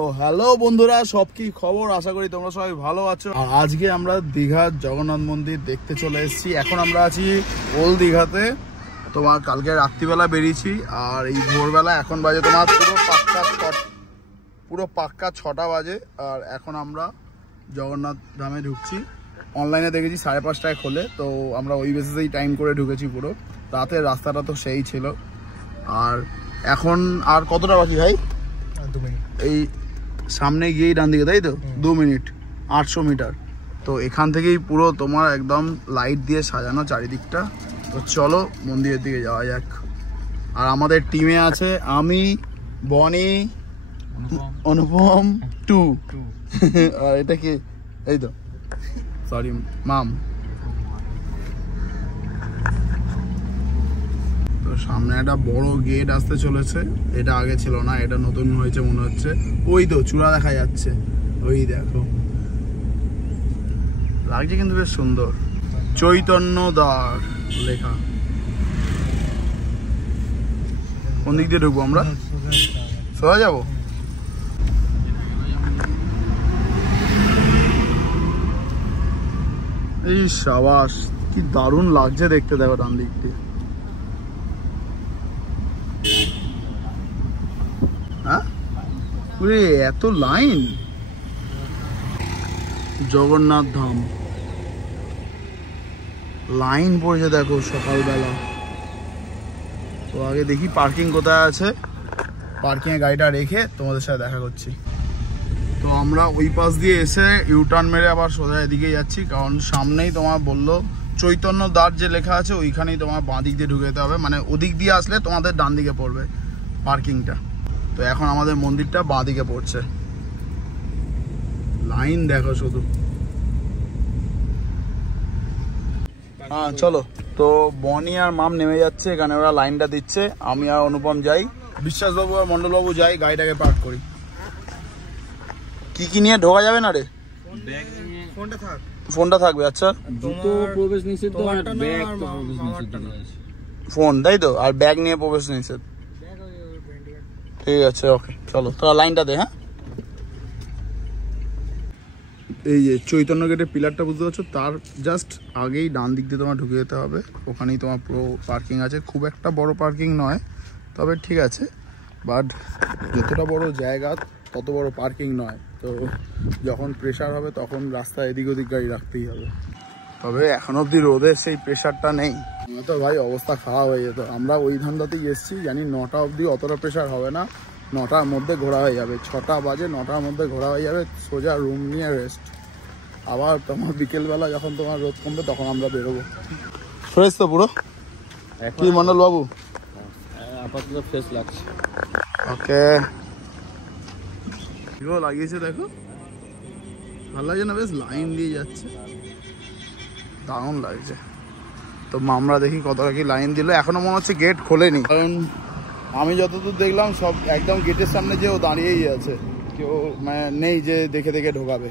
তো হ্যালো বন্ধুরা, সব কি খবর? আশা করি তোমরা সবাই ভালো আছো। আর আজকে আমরা দীঘার জগন্নাথ মন্দির দেখতে চলে এসেছি। এখন আমরা আছি ওল্ড দীঘাতে। তোমার কালকে রাত্রিবেলা বেরিয়েছি আর এই ভোরবেলা এখন বাজে তোমার পুরো পাক্কা 6টা বাজে। আর এখন আমরা জগন্নাথ ধামে ঢুকছি। অনলাইনে দেখেছি 5:30টায় খোলে, তো আমরা ওই বেসিসেই টাইম করে ঢুকেছি। পুরো রাতের রাস্তাটা তো সেই ছিল। আর এখন আর কতটা বাকি ভাই? 2 মিনিট। এই সামনে গিয়েই ডান দিকে, তাই তো? 2 মিনিট, 800 মিটার। তো এখান থেকেই পুরো তোমার একদম লাইট দিয়ে সাজানো চারিদিকটা। তো চলো মন্দিরের দিকে যাওয়া যাক। আর আমাদের টিমে আছে আমি, বনি, অনুপম 2 আর এটা কি? এই তো সরি, মাম। তো সামনে একটা বড় গেট আসতে চলেছে। এটা আগে ছিল না, এটা নতুন হয়েছে মনে হচ্ছে। ওই তো চূড়া দেখা যাচ্ছে, ওই দেখো, লাগছে কিন্তু বেশ সুন্দর। চৈতন্য দ্বার লেখা। কোন দিক দিয়ে ঢুকবো আমরা? সোজা যাবো? এই সাবাস, কি দারুণ লাগছে দেখতে। দেখো ডান দিক দিয়ে, হ্যাঁ এত লাইন। জগন্নাথ ধাম লাইন পড়েছে দেখো সকালবেলা। তো আগে দেখি পার্কিং কোথায় আছে, পার্কিং এ গাড়িটা রেখে তোমাদের সাথে দেখা করছি। তো আমরা ওই পাশ দিয়ে এসে ইউটার্ন মেরে আবার সোজা এদিকে যাচ্ছি, কারণ সামনেই তোমার বললো চৈতন্য দ্বার যে লেখা আছে ওইখানেই তোমার বাঁ দিক দিয়ে ঢুকে যেতে হবে। মানে ওদিক দিয়ে আসলে তোমাদের ডান দিকে পড়বে পার্কিংটা। তো এখন আমাদের মন্দিরটা বাঁ দিকে পড়ছে। লাইন দেখো শুধু। হ্যাঁ চলো। তো বনি আর মাম নেমে যাচ্ছে, এখানে ওরা লাইনটা দিচ্ছে। আমি আর অনুপম যাই, বিশ্বাসবাবু আর মন্ডলবাবু যাই, গাড়িটাকে পার্ক করি। কি কি নিয়ে ঢোকা যাবে না রে? ফোনটা থাকবে। আচ্ছা, জুতো প্রবেশ নিষিদ্ধ আর ব্যাগ তো প্রবেশ নিষিদ্ধ আছে। ফোন তাই তো, আর ব্যাগ নিয়ে প্রবেশ নিষেধ। ঠিক আছে, ওকে চলো। তোরা লাইনটা দে। হ্যাঁ, এই যে চৈতন্য গেটের পিলারটা বুঝতে পারছো, তার জাস্ট আগেই ডান দিক দিয়ে তোমার ঢুকে যেতে হবে। ওখানেই তোমার পুরো পার্কিং আছে। খুব একটা বড় পার্কিং নয়, তবে ঠিক আছে। বাট যতটা বড় জায়গা তত বড় পার্কিং নয়। তো যখন প্রেশার হবে তখন রাস্তায় এদিক ওদিক গাড়ি রাখতেই হবে। তবে এখন অবধি রোদের সেই প্রেশারটা নেই, তো ভাই অবস্থা খারাপ হয়ে যেত। আমরা ওই ধান্দাতেই এসেছি, জানি 9টা অবধি অতটা প্রেশার হবে না। 9টার মধ্যে ঘোরা হয়ে যাবে। 6টা বাজে, 9টার মধ্যে ঘোরা হয়ে যাবে। সোজা রুম নিয়ে রেস্ট। আবার তোমার বিকেলবেলা যখন তোমার রোদ কমবে তখন আমরা বেরোবো। ফ্রেশ তো পুরো? কি মন্ডল বাবু? আপাতত ফ্রেশ লাগছে। ওকে, লাগিয়েছে দেখো, ভালো লাগছে না? বেশ লাইন দিয়ে যাচ্ছে, দারুণ লাগছে। তো আমরা দেখি কতটা কি লাইন দিল। এখনো মনে হচ্ছে গেট খোলেনি, কারণ আমি যতদূর দেখলাম সব একদম গেটের সামনে যে ও দাঁড়িয়েই আছে, কেউ মানে নেই যে দেখে দেখে ঢোকাবে।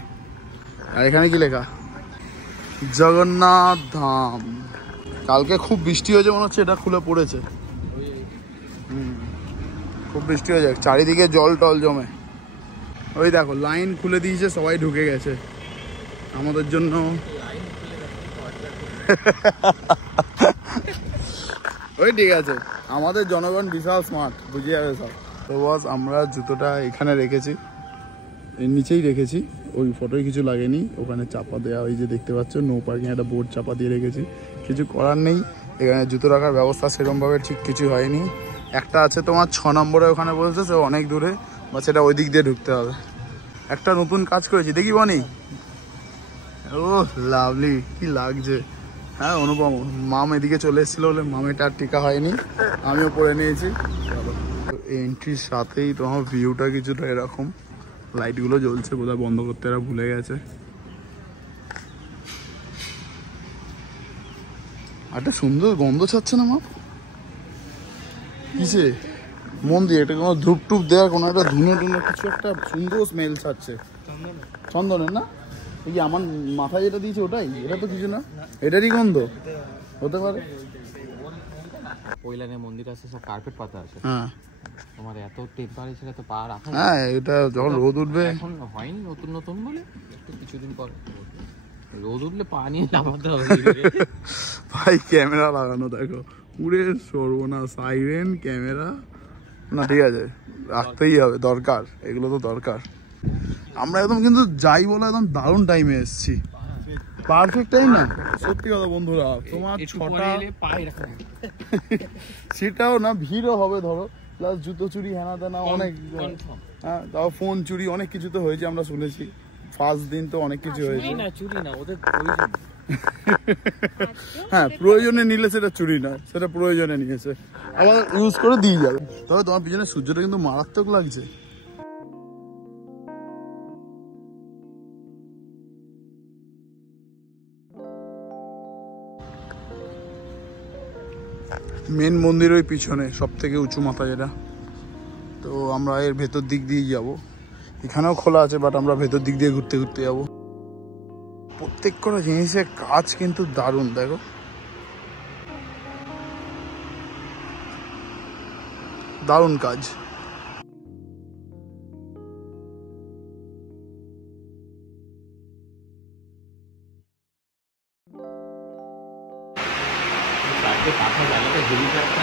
আর এখানে কি লেখা? জগন্নাথ ধাম। কালকে খুব বৃষ্টি হয়েছে, মনে হচ্ছে এটা খুলে পড়েছে। খুব বৃষ্টি হয়েছে, চারিদিকে জল টল জমে। ওই দেখো লাইন খুলে দিয়েছে, সবাই ঢুকে গেছে আমাদের জন্য। ওই ঠিক আছে, আমাদের জনগণ বিশাল স্মার্ট, বুঝে যাবে সব। তো বস, আমরা জুতোটা এখানে রেখেছি, এর নিচেই রেখেছি। ওই ফটোয় কিছু লাগেনি, ওখানে চাপা দেওয়া, ওই যে দেখতে পাচ্ছ নো পার্কিং একটা বোর্ড চাপা দিয়ে রেখেছি। কিছু করার নেই, এখানে জুতো রাখার ব্যবস্থা সেরকমভাবে ঠিক কিছু হয়নি। একটা আছে তোমার 6 নম্বরে, ওখানে বলছে সে অনেক দূরে, বা সেটা ওই দিক দিয়ে ঢুকতে হবে। একটা নতুন কাজ করেছি, দেখি বনি। ও লাভলি, কি লাগছে। হ্যাঁ অনুপম, মাম এদিকে চলে এসেছিল বলে মামেটা আর টিকা হয়নি, আমিও পরে নিয়েছি। এন্ট্রির সাথেই তোমার ভিউটা কিছুটা এরকম, লাইটগুলো জ্বলছে, বোধহয় বন্ধ করতে এরা ভুলে গেছে। একটা সুন্দর গন্ধ ছাড়ছে না মা? কিসে? মন্দির, এটা কোনো ধূপ টুপ দেওয়ার কোনো একটা ধুনো টুনো কিছু একটা সুন্দর স্মেল ছাড়ছে। চন্দনের না? এই যে আমার মাথায় যেটা দিয়েছে ওটাই? এটা তো কিছু না, এটারই গন্ধ হতে পারে। পৈলানের মন্দির আছে সব কার্পেট পাতা আছে। হ্যাঁ তোমার এত টেম্পারেচারে তো পা রাখা হ্যাঁ, এটা যখন রোদ উঠবে, এখন হয়নি নতুন নতুন বলে, একটু কিছুদিন পর রোদ উঠলে পা নিয়ে নামাতে হবে। ভাই ক্যামেরা লাগানো দেখো, পুরে সর্বনা, সাইরেন ক্যামেরা, না ঠিক আছে রাখতেই হবে, দরকার, এগুলো তো দরকার। আমরা একদম কিন্তু যাই বলে একদম দারুণ টাইমে এসেছি, পারফেক্ট টাইম না সত্যি কথা বন্ধুরা। তোমার ছটা সেটাও না, ভিড়ও হবে ধরো, প্লাস জুতো চুরি হেনা তেনা অনেক, হ্যাঁ তাও ফোন চুরি অনেক কিছু তো হয়েছে আমরা শুনেছি, ফার্স্ট দিন তো অনেক কিছু হয়েছে। হ্যাঁ প্রয়োজনে নিলে সেটা চুরি নয়, সেটা প্রয়োজনে নিয়েছে, আবার ইউজ করে দিয়ে যাবে। তবে তোমার পিছনে সূর্যটা কিন্তু মারাত্মক লাগছে। মেন মন্দির ওই পিছনে সব থেকে উঁচু মাথা যেটা, তো আমরা এর ভেতর দিক দিয়ে যাব। এখানেও খোলা আছে বাট আমরা ভেতর দিক দিয়ে ঘুরতে ঘুরতে যাব। প্রত্যেক কটা জিনিসের কাজ কিন্তু দারুণ, দেখো দারুণ কাজ।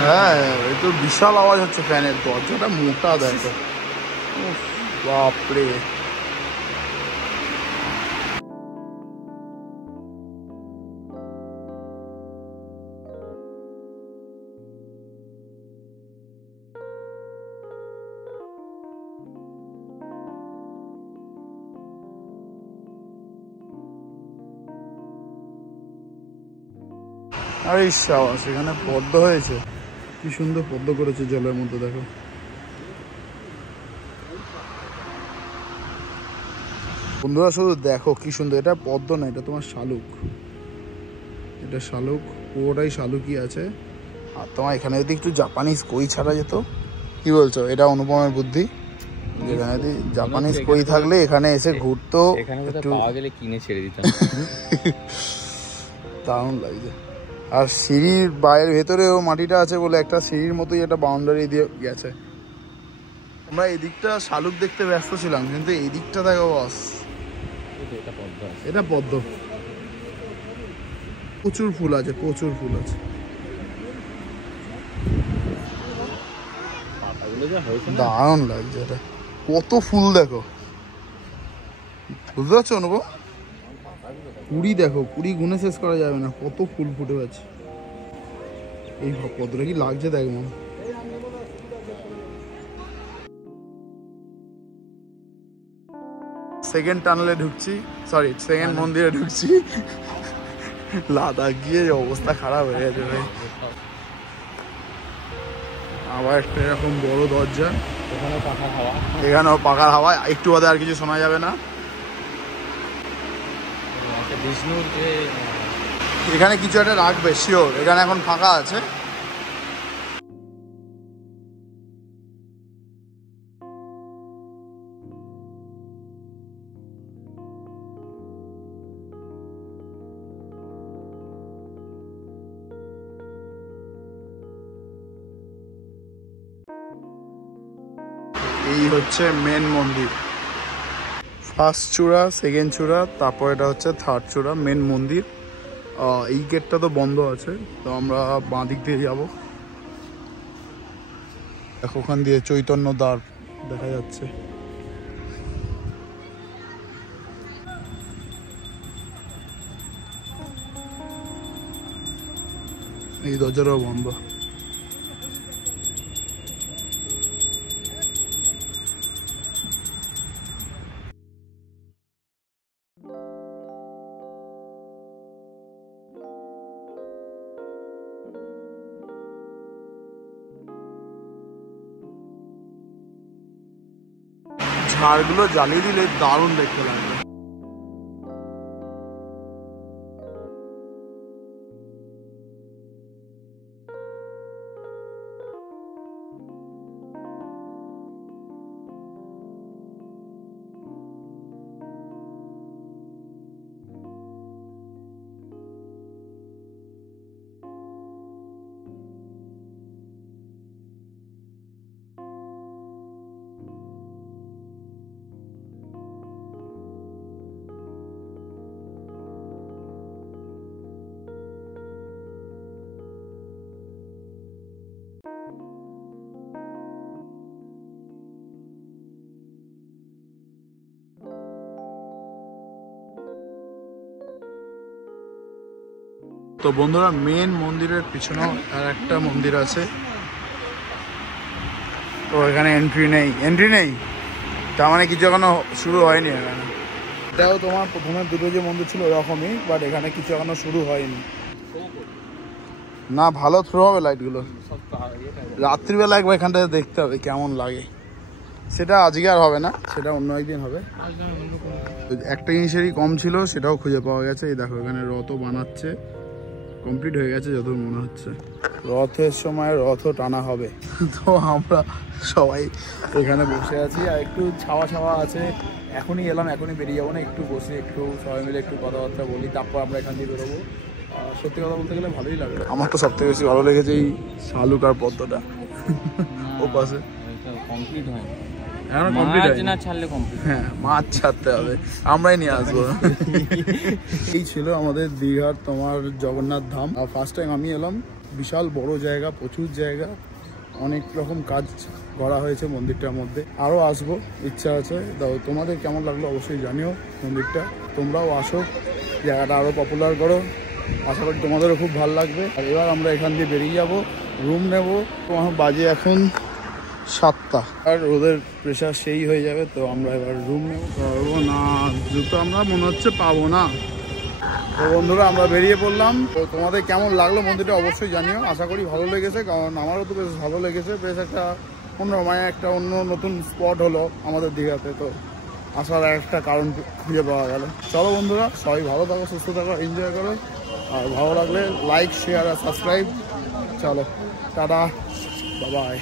হ্যাঁ এই তো বিশাল আওয়াজ হচ্ছে ফ্যানের, দরজাটা মোটা দেখো, উফ, বাপরে। আরে সাবাস, এখানে পদ্ম হয়েছে, কি সুন্দর পদ্ম করেছে জলের মধ্যে দেখো। বন্ধুরা শুধু দেখো কি সুন্দর, এটা পদ্ম না, এটা তোমার শালুক, এটা শালুক, পুরোটাই শালুকই আছে। আর তোমার এখানে যদি একটু জাপানিজ কই ছাড়া যেত, কি বলছো, এটা অনুপমের বুদ্ধি, যেখানে যদি জাপানিজ কই থাকলে এখানে এসে ঘুরতো, একটু পাওয়া গেলে কিনে ছেড়ে দিতাম। দারুণ লাগছে। আর সিঁড়ির বাইরের ভেতরেও মাটিটা আছে বলে একটা সিঁড়ির মতোই একটা বাউন্ডারি দিয়ে গেছে। আমরা এদিকটা শালুক দেখতে ব্যস্ত ছিলাম, কিন্তু এই দিকটা দেখো বস, এটা পদ্ম, প্রচুর ফুল আছে, প্রচুর ফুল আছে, দারুণ লাগছে। এটা কত ফুল দেখো, বুঝতে পারছো অনুভব, কুড়ি দেখো, কুড়ি গুনে শেষ করা যাবে না, কত ফুল ফুটে আছে। এই পদ্মটা কি লাগছে দেখ মন। সেকেন্ড টানেলে ঢুকছি, সরি সেকেন্ড মন্দিরে ঢুকছি। লাদাখ গিয়ে অবস্থা খারাপ হয়ে গেছে ভাই। আবার একটা এরকম বড় দরজা, এখানেও পাখার হাওয়া, একটু বাদে আর কিছু শোনা যাবে না। এখানে কিছু একটা রাখবে শিওর, এখানে এখন ফাঁকা আছে। এই হচ্ছে মেন মন্দির, ফার্স্ট চূড়া, সেকেন্ড চূড়া, তারপর এটা হচ্ছে থার্ড চূড়া, মেন মন্দির। এই গেটটা তো বন্ধ আছে, তো আমরা বাঁ দিক দিয়ে যাবো। দেখো ওখান দিয়ে চৈতন্য দ্বার দেখা যাচ্ছে। এই দরজাটাও বন্ধ। ঝাড়গুলো জ্বালিয়ে দিলে দারুণ দেখতে লাগবে। তো বন্ধুরা মেন মন্দিরের পিছনেও আর একটা মন্দির আছে, তো এখানে এন্ট্রি নেই, তার মানে কিছু এখনো শুরু হয়নি এখানে। এটাও তোমার প্রথমে দুটো যে মন্দির ছিল ওরকমই, বাট এখানে কিছু এখনো শুরু হয়নি। না ভালো থ্রো হবে লাইটগুলো, রাত্রিবেলা একবার এখানটাতে দেখতে হবে কেমন লাগে। সেটা আজকে আর হবে না, সেটা অন্য একদিন হবে। একটা জিনিসেরই কম ছিল, সেটাও খুঁজে পাওয়া গেছে। এই দেখো এখানে রথও বানাচ্ছে, কমপ্লিট হয়ে গেছে যত মনে হচ্ছে। রথের সময় রথও টানা হবে। তো আমরা সবাই এখানে বসে আছি, আর একটু ছাওয়া আছে। এখনই এলাম, এখনই বেরিয়ে যাবো না, একটু বসে একটু সবাই মিলে একটু কথাবার্তা বলি, তারপর আমরা এখান দিয়ে বেরোবো। সত্যি কথা বলতে গেলে ভালোই লাগে। আমার তো সবথেকে বেশি ভালো লেগেছে এই শালুকার পদ্মটা ও পাশে। কমপ্লিট হয় এখন কমপ্লিট না, ছাড়লে কমপ্লিট। হ্যাঁ, মাছ ছাড়তে হবে, আমরাই নিয়ে আসবো। এই ছিল আমাদের দীঘার তোমার জগন্নাথ ধাম। আর ফার্স্ট টাইম আমি এলাম, বিশাল বড় জায়গা, প্রচুর জায়গা, অনেক রকম কাজ করা হয়েছে মন্দিরটার মধ্যে। আরও আসবো, ইচ্ছা আছে। তো তোমাদের কেমন লাগলো অবশ্যই জানিও মন্দিরটা। তোমরাও আসো, জায়গাটা আরও পপুলার করো, আশা করি তোমাদেরও খুব ভালো লাগবে। আর এবার আমরা এখান দিয়ে বেরিয়ে যাব, রুম নেব। তোমার বাজে এখন 7টা, আর ওদের প্রেশার সেই হয়ে যাবে। তো আমরা এবার রুম নেব। পারবো না, জুতো আমরা মনে হচ্ছে পাবো না। তো বন্ধুরা আমরা বেরিয়ে পড়লাম। তো তোমাদের কেমন লাগলো মন্দিরটা অবশ্যই জানিও, আশা করি ভালো লেগেছে, কারণ আমারও তো বেশ ভালো লেগেছে। বেশ একটা একটা অন্য নতুন স্পট হলো আমাদের দীঘাতে, তো আসার একটা কারণ খুঁজে পাওয়া গেল। চলো বন্ধুরা, সবাই ভালো থাকো, সুস্থ থাকো, এনজয় করো। আর ভালো লাগলে লাইক, শেয়ার আর সাবস্ক্রাইব। চলো, টাটা, বাই বাই।